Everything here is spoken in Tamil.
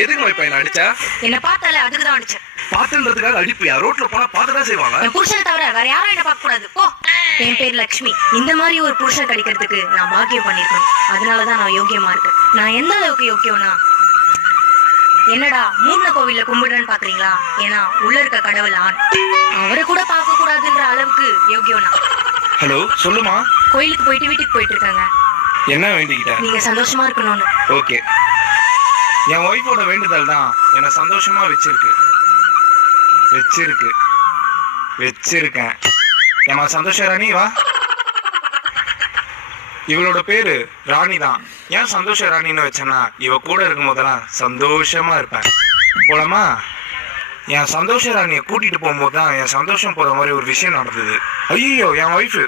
எதுக்கு இப்ப என்ன அடிச்சா? என்ன பார்த்தாலே அதுக்கு தான் அடிச்சேன். பாத்துன்றதுக்காக அடிப்பியா? ரோட்ல போனா பார்த்துதான் செய்வாங்க. என் புருஷனை தவிர வேற யாரும் என்ன பார்க்க கூடாது போ. என் பேர் லட்சுமி. இந்த மாதிரி ஒரு புருஷன் கிடைக்கிறதுக்கு நான் பாக்கியம் பண்ணிருக்கேன். அதனாலதான் நான் யோக்கியமா இருக்கேன். நான் எந்த அளவுக்கு யோக்கியம்னா, என்னடா மூணு கோவில்ல கும்பிடுறேன்னு பாக்குறீங்களா? ஏன்னா உள்ள இருக்க கடவுள் ஆண், அவரை கூட பார்க்க கூடாதுன்ற அளவுக்கு யோக்கியம்னா. ஹலோ, சொல்லுமா. கோயிலுக்கு போயிட்டு வீட்டுக்கு போயிட்டு இருக்காங்க. என்ன வேண்டிக்கிட்ட? நீங்க சந்தோஷமா இருக்கணும்னு. ஓகே. என் ஒய்ஃபோட வேண்டுதல் தான் என்னை சந்தோஷமா வச்சிருக்கேன். ஏமா சந்தோஷ ராணி வா. இவளோட பேரு ராணி தான். ஏன் சந்தோஷ ராணின்னு வச்சேன்னா, இவ கூட இருக்கும் போதெல்லாம் சந்தோஷமா இருப்பேன். போலமா? என் சந்தோஷ ராணியை கூட்டிட்டு போகும்போது தான் என் சந்தோஷம் போற மாதிரி ஒரு விஷயம் நடந்தது. ஐயோ, என் ஒய்ஃபு